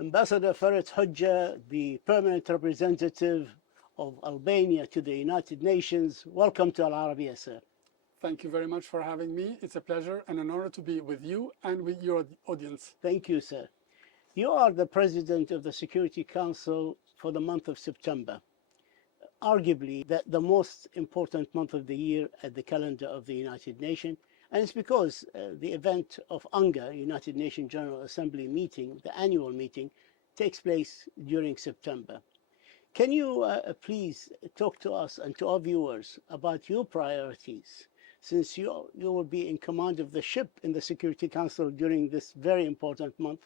Ambassador Ferit Hoxha, the permanent representative of Albania to the United Nations, welcome to Al-Arabiya, sir. Thank you very much for having me. It's a pleasure and an honor to be with you and with your audience. Thank you, sir. You are the President of the Security Council for the month of September, arguably the most important month of the year at the calendar of the United Nations. And it's because the event of UNGA, United Nations General Assembly meeting, the annual meeting, takes place during September. Can you please talk to us and to our viewers about your priorities, since you will be in command of the ship in the Security Council during this very important month?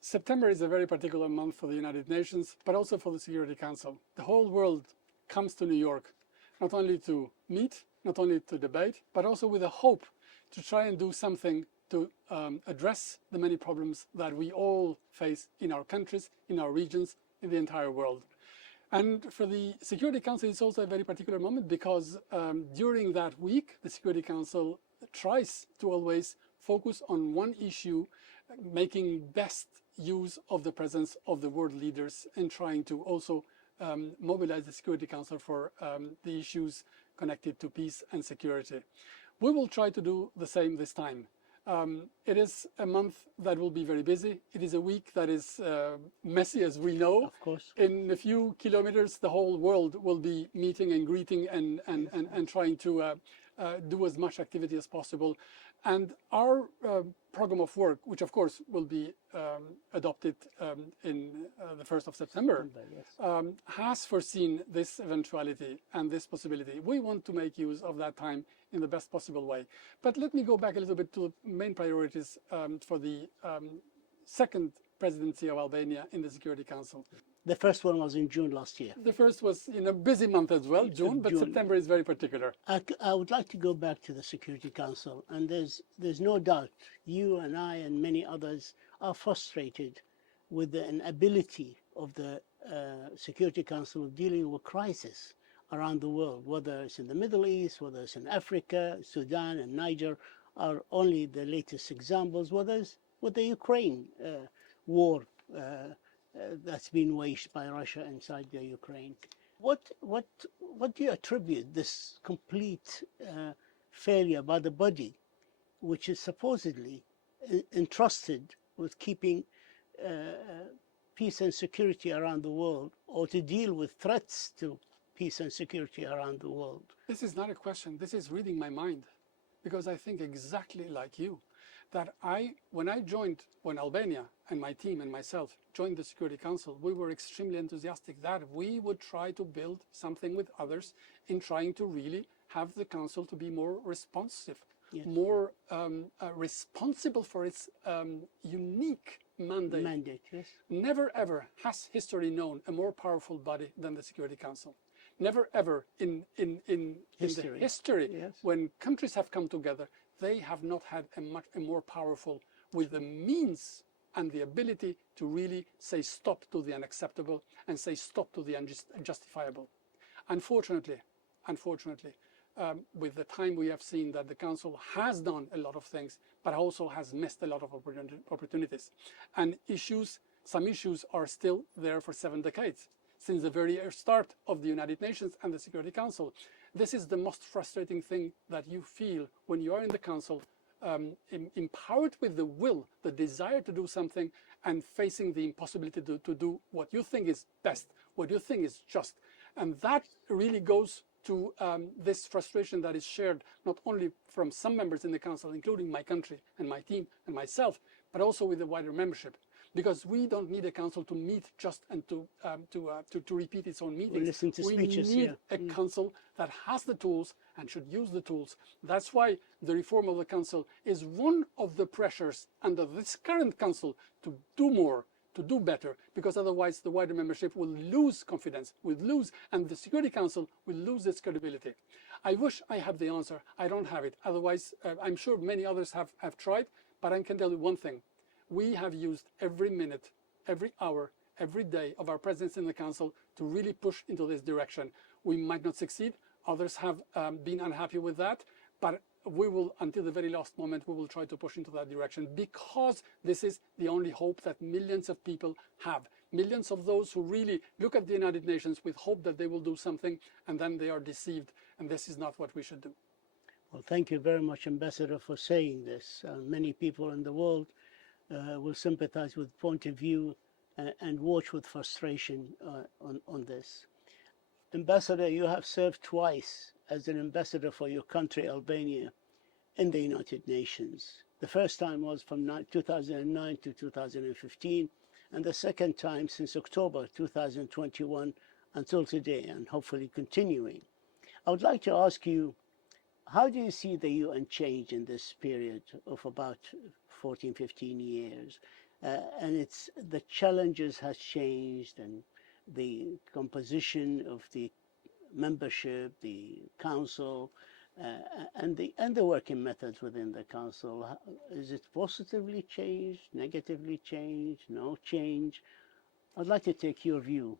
September is a very particular month for the United Nations, but also for the Security Council. The whole world comes to New York, not only to meet, not only to debate, but also with a hope to try and do something to address the many problems that we all face in our countries, in our regions, in the entire world. And for the Security Council, it's also a very particular moment because during that week, the Security Council tries to always focus on one issue, making best use of the presence of the world leaders and trying to also mobilize the Security Council for the issues connected to peace and security. We will try to do the same this time. It is a month that will be very busy. It is a week that is messy, as we know. Of course. In a few kilometers, the whole world will be meeting and greeting and trying to do as much activity as possible. And our program of work, which of course will be adopted in the 1st of September, has foreseen this eventuality and this possibility. We want to make use of that time in the best possible way. But let me go back a little bit to the main priorities for the second presidency of Albania in the Security Council. The first one was in June last year. The first was in a busy month as well, June, but September is very particular. I would like to go back to the Security Council, and there's no doubt you and I and many others are frustrated with the inability of the Security Council dealing with crisis around the world, whether it's in the Middle East, whether it's in Africa, Sudan and Niger are only the latest examples, whether it's with the Ukraine war that's been waged by Russia inside the Ukraine. What do you attribute this complete failure by the body, which is supposedly entrusted with keeping peace and security around the world, or to deal with threats to peace and security around the world? This is not a question. This is reading my mind, because I think exactly like you, that when Albania and my team and myself joined the Security Council, we were extremely enthusiastic that we would try to build something with others in trying to really have the Council to be more responsive, yes, more responsible for its unique mandate. Yes. Never ever has history known a more powerful body than the Security Council. Never ever in history, the history, yes, when countries have come together, they have not had a more powerful, with the means and the ability to really say stop to the unacceptable and say stop to the unjustifiable. Unfortunately, with the time we have seen that the Council has done a lot of things, but also has missed a lot of opportunities. And some issues are still there for 7 decades, since the very start of the United Nations and the Security Council. This is the most frustrating thing that you feel when you are in the Council, empowered with the will, the desire to do something, and facing the impossibility to do what you think is best, what you think is just. And that really goes to this frustration that is shared not only from some members in the Council, including my country and my team and myself, but also with the wider membership. Because we don't need a Council to meet just and to repeat its own meetings. Listen to speeches, we need a Council that has the tools and should use the tools. That's why the reform of the Council is one of the pressures under this current Council to do more, to do better, because otherwise the wider membership will lose confidence, and the Security Council will lose its credibility. I wish I had the answer. I don't have it. Otherwise, I'm sure many others have tried, but I can tell you one thing. We have used every minute, every hour, every day of our presence in the Council to really push into this direction. We might not succeed. Others have been unhappy with that. But we will, until the very last moment, we will try to push into that direction, because this is the only hope that millions of people have. Millions of those who really look at the United Nations with hope that they will do something, and then they are deceived, and this is not what we should do. Well, thank you very much, Ambassador, for saying this. Many people in the world will sympathize with point of view and watch with frustration on this. Ambassador, you have served twice as an ambassador for your country, Albania, in the United Nations. The first time was from 2009 to 2015, and the second time since October 2021 until today, and hopefully continuing. I would like to ask you, how do you see the UN change in this period of about 14, 15 years? And the challenges has changed, and the composition of the membership, the council, and the working methods within the council. Is it positively changed, negatively changed, no change? I'd like to take your view.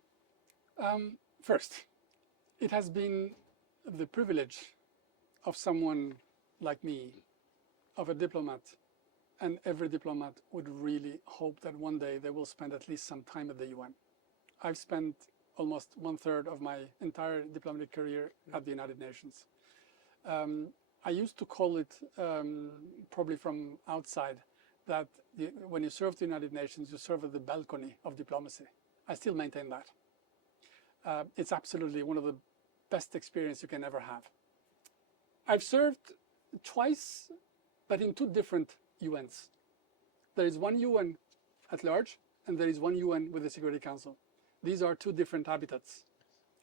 First, it has been the privilege of someone like me, of a diplomat, and every diplomat would really hope that one day they will spend at least some time at the UN. I've spent almost 1/3 of my entire diplomatic career at the United Nations. I used to call it, probably from outside, that when you serve the United Nations, you serve at the balcony of diplomacy. I still maintain that. It's absolutely one of the best experiences you can ever have. I've served twice, but in two different UNs. There is one UN at large, and there is one UN with the Security Council. These are two different habitats.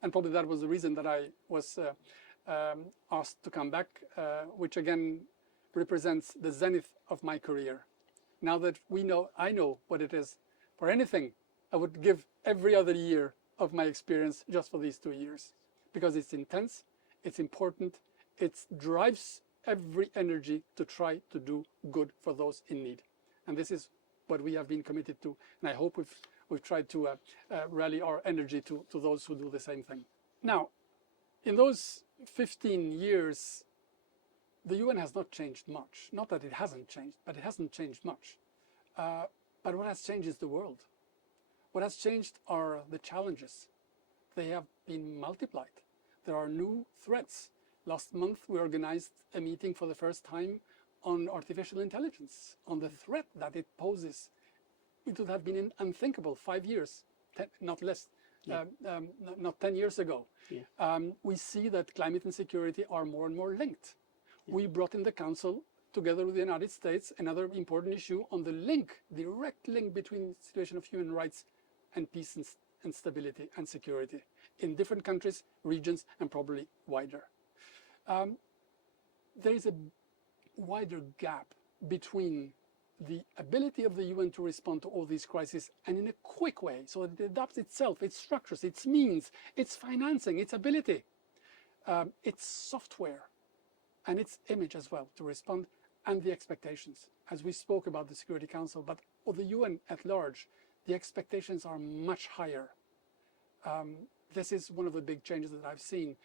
And probably that was the reason that I was asked to come back, which again represents the zenith of my career. Now that I know what it is. For anything, I would give every other year of my experience just for these 2 years, because it's intense, it's important, it drives every energy to try to do good for those in need. And this is what we have been committed to, and I hope we've tried to rally our energy to those who do the same thing. Now, in those 15 years, the UN has not changed much. Not that it hasn't changed, but it hasn't changed much. But what has changed is the world. What has changed are the challenges. They have been multiplied. There are new threats. Last month, we organized a meeting for the first time on artificial intelligence, on the threat that it poses. It would have been unthinkable 5 years, not less, not 10 years ago. Yeah. We see that climate and security are more and more linked. Yeah. We brought in the Council, together with the United States, another important issue on the direct link between the situation of human rights and peace and stability and security in different countries, regions, and probably wider. There is a wider gap between the ability of the UN to respond to all these crises, and in a quick way, so that it adapts itself, its structures, its means, its financing, its ability, its software, and its image as well to respond, and the expectations. As we spoke about the Security Council, but of the UN at large, the expectations are much higher. This is one of the big changes that I've seen.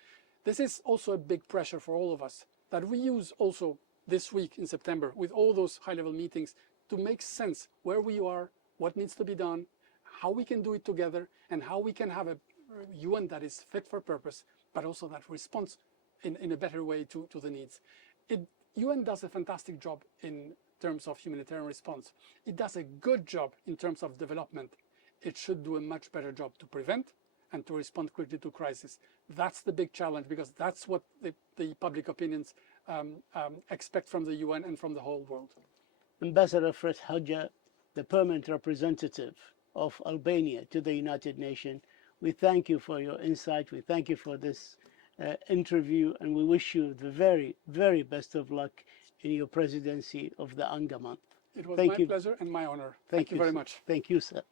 This is also a big pressure for all of us, that we use also this week in September with all those high-level meetings to make sense where we are, what needs to be done, how we can do it together, and how we can have a UN that is fit for purpose, but also that responds in a better way to the needs. UN does a fantastic job in terms of humanitarian response. It does a good job in terms of development. It should do a much better job to prevent and to respond quickly to crisis. That's the big challenge, because that's what the public opinions expect from the UN and from the whole world. Ambassador Ferit Hoxha, the permanent representative of Albania to the United Nations, we thank you for your insight. We thank you for this interview, and we wish you the very, very best of luck in your presidency of the UNGA month. It was my pleasure and my honor. Thank you very much. Thank you, sir.